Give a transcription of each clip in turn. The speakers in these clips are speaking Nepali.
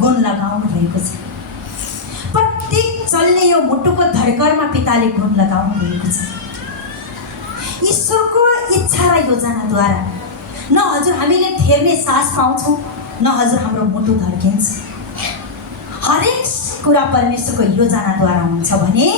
गुण लगाउनु भएको छ। प्रत्येक चल्ने यो मुटुको धड्कनमा पिताले गुण लगाउनु भएको छ। ईश्वरको इच्छा र योजनाद्वारा न हजुर हामीले फेर्ने सास पाउँछौँ, न हजुर हाम्रो मुटु धड्किन्छ। हरेक कुरा परमेश्वरको योजनाद्वारा हुन्छ भने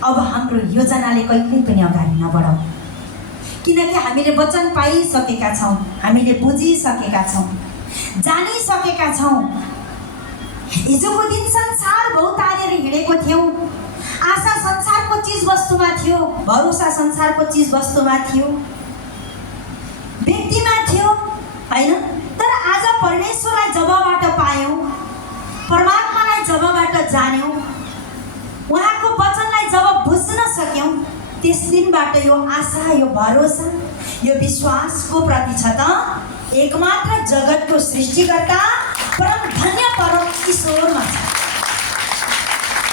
अब हाम्रो योजनाले कहिल्यै पनि अगाडि नबढाऊ, किनकि हामीले वचन पाइसकेका छौँ, हामीले बुझिसकेका छौँ, जानिसकेका छौँ। हिजोको दिन संसार बहुतारेर हिँडेको थियौँ, आशा संसारको चिज वस्तुमा थियो, भरोसा संसारको चिज वस्तुमा थियो, व्यक्तिमा थियो, होइन? तर आज परमेश्वरलाई जबबाट पायौँ, परमात्मालाई जबबाट जान्यौँ, उहाँको वचनलाई जब बुझ्न सक्यौँ, त्यस दिनबाट यो आशा, यो भरोसा, यो विश्वासको प्रति छ त एकमात्र जगतको सृष्टिकर्ता परम धन्य परम ईश्वरमा छ।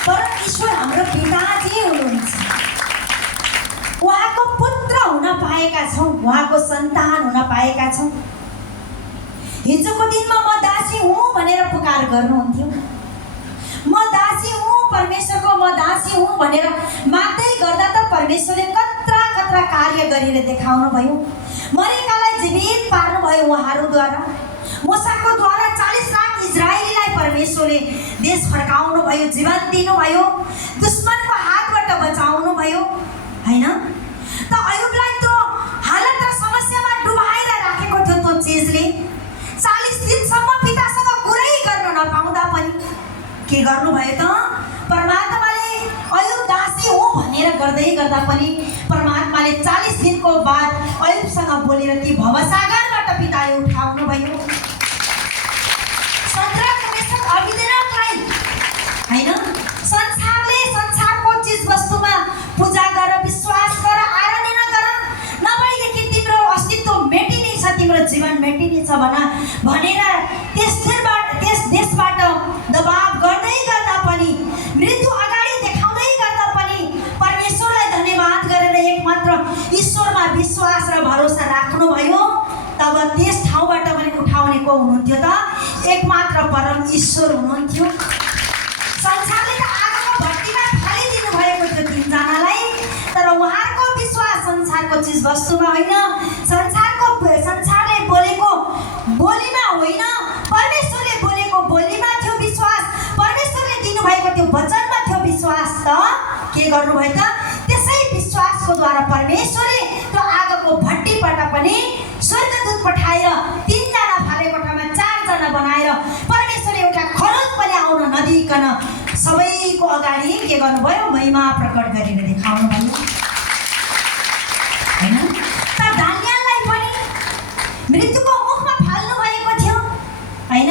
परम ईश्वर हाम्रो पिताजी हुनुहुन्छ। उहाँको पुत्र हुन पाएका छौँ, उहाँको सन्तान हुन पाएका छौँ। हिजोको दिनमा म दासी हुँ भनेर पुकार गर्नुहुन्थ्यो, म दासी हुँ परमेश्वरको, म दासी हुँ भनेर माग्दै गर्दा त परमेश्वरले कत्रा कत्रा कार्य गरेर देखाउनु भयो। मरेकालाई जीवित पार्नुभयो उहाँहरूद्वारा। मूसाको द्वारा 40 लाख इजरायलीलाई परमेश्वरले देश फर्काउनु भयो, जीवन दिनुभयो, दुश्मनको हातबाट बचाउनु भयो, हैन? त अयुबलाई त्यो हालत र समस्यामा डुबाएर राखेको थियो त्यो चिजले। 40 दिनसम्म पितासँग कुरै गर्न नपाउँदा पनि के गर्नुभयो त? परमात्माले अयुब दासी हो भनेर गर्दै गर्दा पनि परमात्माले 40 दिनको बाद अयुबसँग बोलेर ती भवसागरबाट पिताले उठाउनु भयो। सद्रक मेशक अबेदनगोलाई, हैन? संसारले संसारको चिज वस्तुमा पूजा गर, विश्वास गर, आराधना गर, नभएदेखि तिम्रो अस्तित्व मेटिनेछ, तिम्रो जीवन मेटिनेछ भनेर त्यस देशबाट दबाब गर्दै गर्दा पनि, मृत्यु अगाडि देखाउँदै गर्दा पनि परमेश्वरलाई धन्यवाद गरेर एकमात्र ईश्वरमा विश्वास र भरोसा राख्नुभयो। तब त्यस ठाउँबाट पनि उठाउने को हुनुहुन्थ्यो त? एकमात्र परम ईश्वर हुनुहुन्थ्यो। संसारले त आगोको भट्टीमा फालिदिनु भएको थियो तीनजनालाई, तर उहाँहरूको विश्वास संसारको चिज वस्तुमा होइन, संसारले बोलेको बोलीमा होइन, परमेश्वरले बोलेको बोलीमा थियो विश्वास, परमेश्वरले दिनुभएको त्यो वचनमा थियो विश्वास। त के गर्नुभयो त? त्यसै विश्वासको द्वारा परमेश्वरले त्यो आगोको भट्टीबाट पनि स्वर्गदूत पठाएर 3 जना फालेको ठाउँमा 4 जना बनाएर परमेश्वरले एउटा खरोच पनि आउन नदिइकन सबैको अगाडि के गर्नुभयो? महिमा प्रकट गरेर देखाउनु भयो, हैन? त दानियललाई पनि मृत्युको मुखमा फाल्नु भएको थियो, हैन?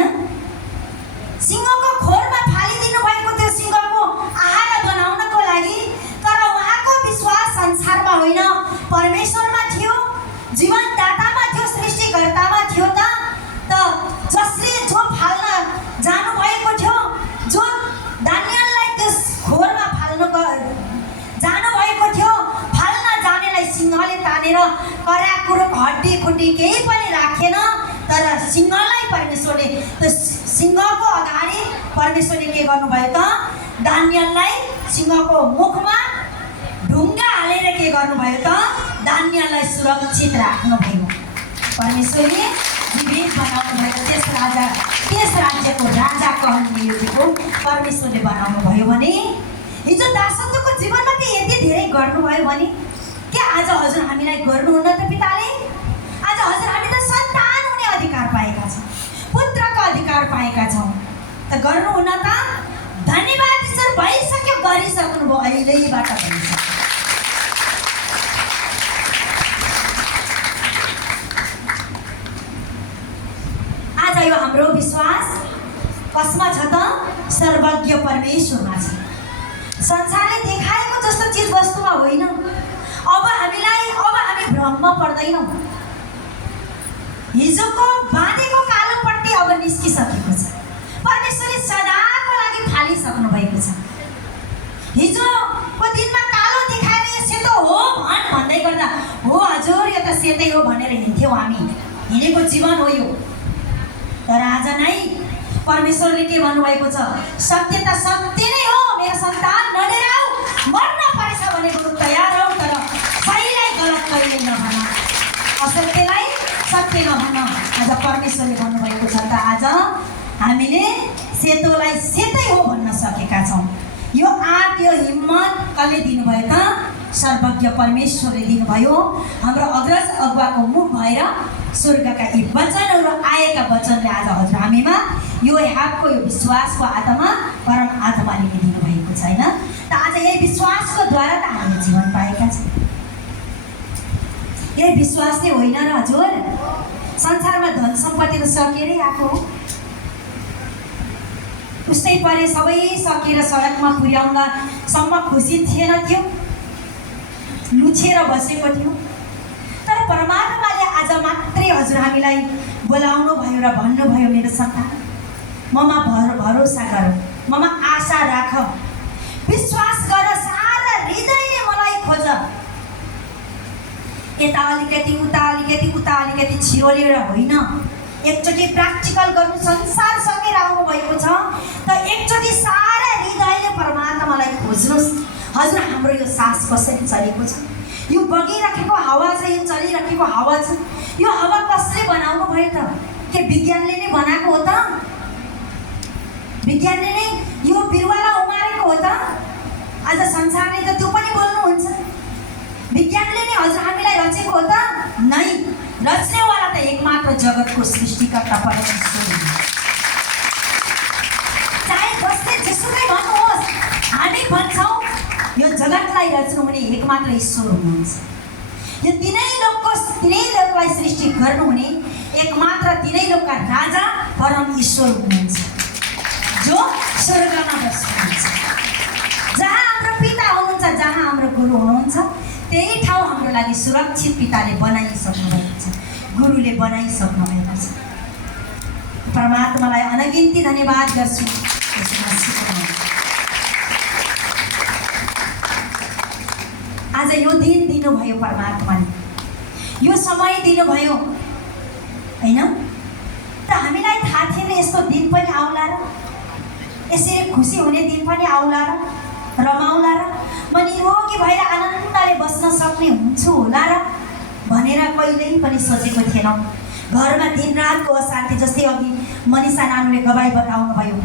सिंहको खोरमा फालिदिनु भएको थियो सिंहको आहार बनाउनको लागि, तर उहाँको विश्वास संसारमा होइन, परमेश्वरमा थियो, जीवनदातामा थियो, सृष्टिकर्तामा थियो। त जसले जो फाल्न जानु भएको थियो, जो दानियललाई त्यस खोरमा फाल्नु जानु भएको थियो, फाल्न जानेलाई सिंहले तानेर कराकुरो हड्डी खुड्डी केही पनि राखेन, तर सिंहलाई परमेश्वरले त्यो सिंहको अगाडि परमेश्वरले के गर्नुभयो त? दानियललाई सिंहको मुखमा ढुङ्गा हालेर के गर्नुभयो त? दानियललाई सुरक्षित राख्नुभयो। परमेश्वरले जीवित बनाउनु भएको त्यस राज्यको राजा कहलिएको परमेश्वरले बनाउनु भयो भने हिजो दासत्वको जीवनमा के यति धेरै गर्नुभयो भने के आज हजुर हामीलाई गर्नुहुन्न त पिताले? आज हजुर हामी त सन्तान हुने अधिकार पाएका छौँ, पुत्रको अधिकार पाएका छौँ, त गर्नुहुन्न त? धन्यवाद ईश्वर, भइसक्यो, गरिसक्नुभयो, अहिलेबाट भइसक्यो। आज यो हाम्रो विश्वास कसमा छ त? सर्वज्ञ परमेश्वरमा छ। संसारले देखाएको जस्तो चिज वस्तुमा होइन। अब हामी भ्रममा पर्दैनौँ। हिजोको बाँधेको कालो पट्टी अब निस्किसकेको छ। परमेश्वरले सदाको लागि फालिसक्नु भएको छ। हिजोको दिनमा कालो देखाएर यो सेतो हो भन्दै गर्दा हो हजुर यो त सेतै हो भनेर हिँड्थ्यौँ हामी, हिँडेको जीवन हो यो। तर आज नै परमेश्वरले के भन्नुभएको छ, सत्य त सत्य नै हो मेरो सन्तान, नडराऊ, मर्न परेछ भने बरु तयार हौ, तर सहीलाई गलत कहिले नभन, असत्यलाई सत्य नभन। आज परमेश्वरले भन्नुभएको छ त आज हामीले सेतोलाई सेतै हो भन्न सकेका छौँ। यो आँट यो हिम्मत कसले दिनुभयो त? सर्वज्ञ परमेश्वरले दिनुभयो। हाम्रो अग्रज अगुवाको मुख भएर स्वर्गका यी वचनहरू आएका वचनले आज हजुर हामीमा यो हातको यो विश्वासको आत्मा परम आत्माले दिनुभएको छैन त आज यही विश्वासको द्वारा त हामीले जीवन पाएका छौँ। यही विश्वास नै होइन र हजुर? संसारमा धन सम्पत्ति त सकेरै आएको हो, उस्तै परे सबै सकेर सडकमा पुर्याउनसम्म खुसी थिएन, त्यो लुछेर बसेको थियो। तर परमात्माले आज मात्रै हजुर हामीलाई बोलाउनु भयो र भन्नुभयो, मेरो सन्तान ममा भरोसा गर, ममा आशा राख, विश्वास गर, सारा हृदयले मलाई खोज। यता अलिकति उता अलिकति उता अलिकति छिरोलेर होइन, एकचोटि प्र्याक्टिकल गर्नु संसार सकेर आउनु भएको छ त एकचोटि सारा हृदयले परमात्मालाई खोज्नुहोस्। हजुर हाम्रो यो सास कसरी चलेको छ? यो बगिरहेको हावा छ, यो चलिरहेको हावा छ, यो हावा कसले बनाउनु भयो त? के विज्ञानले नै बनाएको हो त? विज्ञानले नै यो बिरुवालाई उमारेको हो त? आज संसारले त त्यो पनि बोल्नुहुन्छ, विज्ञानले नै हजुर हामीलाई रचेको हो त? नै, रच्नेवाला त एकमात्र जगतको सृष्टिकर्ता परमेश्वर हुनुहुन्छ। चाहे जस्तै जेसुकै भन्नुहोस्, हामी भन्छौँ यो जगतलाई रच्नुहुने एकमात्र ईश्वर हुनुहुन्छ। यो तिनै लोकलाई सृष्टि गर्नुहुने एकमात्र तिनै लोकका राजा परम ईश्वर हुनुहुन्छ, जो स्वर्गमा बस्नुहुन्छ। जहाँ हाम्रो पिता हुनुहुन्छ, जहाँ हाम्रो गुरु हुनुहुन्छ, त्यही ठाउँ हाम्रो लागि सुरक्षित पिताले बनाइसक्नु भएको छ, गुरुले बनाइसक्नु भएको छ। परमात्मालाई अनगिन्ती धन्यवाद गर्छु। आज यो दिन दिनुभयो परमात्माले, यो समय दिनुभयो होइन त? हामीलाई थाहा थिएन यस्तो दिन पनि आउला र, यसरी खुसी हुने दिन पनि आउला र, रमाउला र, म निरोगी भएर आनन्दले बस्न सक्ने हुन्छु होला र भनेर कहिल्यै पनि सोचेको थिएनौँ। घरमा दिनरातको अशान्ति, जस्तै अघि मनिषा नानुले गवाई बताउनु भयो,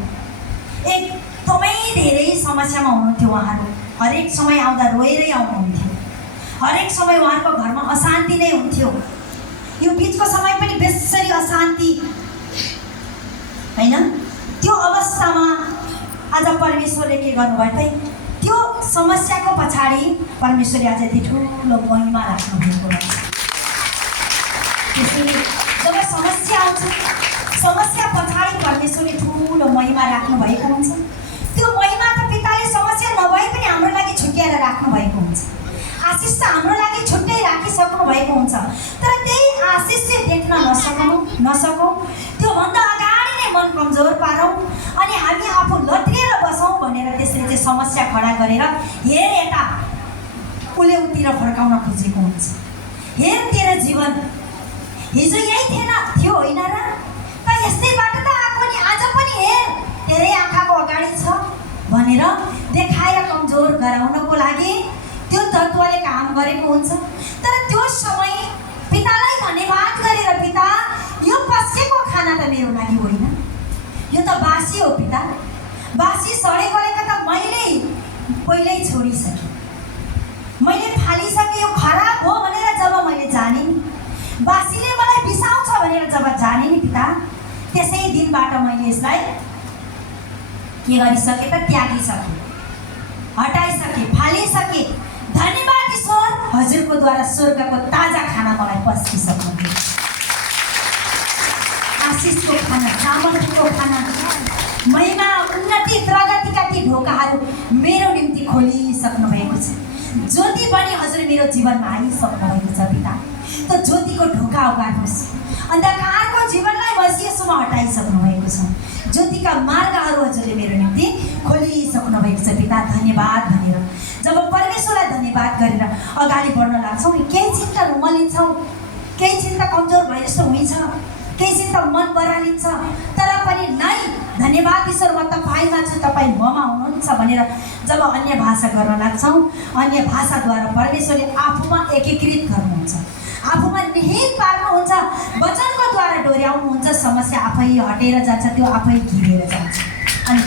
एकदमै धेरै समस्यामा हुनुहुन्थ्यो उहाँहरू। हरेक समय आउँदा रोएरै आउनुहुन्थ्यो, हरेक समय उहाँको घरमा अशान्ति नै हुन्थ्यो। यो बिचको समय पनि बेसरी अशान्ति होइन? त्यो अवस्थामा आज परमेश्वरले के गर्नुभयो त? त्यो समस्याको पछाडि परमेश्वरले आज यति ठुलो महिमा राख्नु भएको छ। त्यसैले जब समस्या आउँछ, समस्या पछाडि परमेश्वरले ठुलो महिमा राख्नु भएको हुन्छ। त्यो महिमा त पिताले समस्या नभए पनि हाम्रो लागि छुट्याएर राख्नु भएको हुन्छ। आशिष त हाम्रो लागि छुट्टै राखिसक्नु भएको हुन्छ। तर त्यही आशिष चाहिँ देख्न नसकौँ, त्योभन्दा अगाडि नै मन कमजोर पारौँ अनि हामी आफू लत्रिएर बसौँ भनेर त्यसले चाहिँ समस्या खडा गरेर हेर यता उसले उतिर फर्काउन खोजेको हुन्छ। हेर तेरो जीवन हिजो यही थियो होइन र? त यस्तै बाटो त आएको नि, आज पनि हेर तेरै आँखाको अगाडि छ भनेर देखाएर कमजोर गराउनको लागि त्यो तत्त्वले काम गरेको हुन्छ। तर त्यो समय पितालाई धन्यवाद गरेर, पिता यो पस्केको खाना त मेरो लागि होइन, यो त बासी हो पिता, बासी सडे गएको त मैले पहिल्यै छोडिसकेँ, मैले फालिसकेँ। यो खराब हो भनेर जब मैले जाने, बासीले मलाई बिसाउँछ भनेर जब जाने नि पिता, त्यसै दिनबाट मैले यसलाई के गरिसकेँ त? त्यागिसकेँ, हटाइसकेँ, फालिसकेँ। धन्यवाद ईश्वर, हजुरको द्वारा स्वर्गको ताजा खाना मलाई पस्किसक्नु, आशिषको खाना, सामर्थ्यको खाना, महिमा, उन्नति, प्रगतिका ती ढोकाहरू मेरो निम्ति खोलिसक्नु भएको छ। ज्योति पनि हजुर मेरो जीवनमा आइसक्नु भएको छ पिता। त्यो ज्योतिको ढोका उगार्नुहोस्, अन्धकारको जीवनलाई मसिएसम्म हटाइसक्नु भएको छ। ज्योतिका मार्गहरू हजुरले मेरो निम्ति खोलिसक्नु भएको छ पिता, धन्यवाद भनेर जब परमेश्वरलाई धन्यवाद गरेर अगाडि बढ्न लाग्छौँ नि, केही चिन्ता रुमलिन्छौँ, केही चिन्ता कमजोर भए जस्तो हुन्छ, केही चिन्ता मन बरालिन्छ, तर पनि नै धन्यवाद ईश्वर, म तपाईँमा छु, तपाईँ ममा हुनुहुन्छ भनेर जब अन्य भाषा गर्न लाग्छौँ, अन्य भाषाद्वारा परमेश्वरले आफूमा एकीकृत गर्नुहुन्छ, आफूमा निहित पार्नुहुन्छ, वचनको द्वारा डोर्याउनुहुन्छ, समस्या आफै हटेर जान्छ, त्यो आफै घिरेर जान्छ। अनि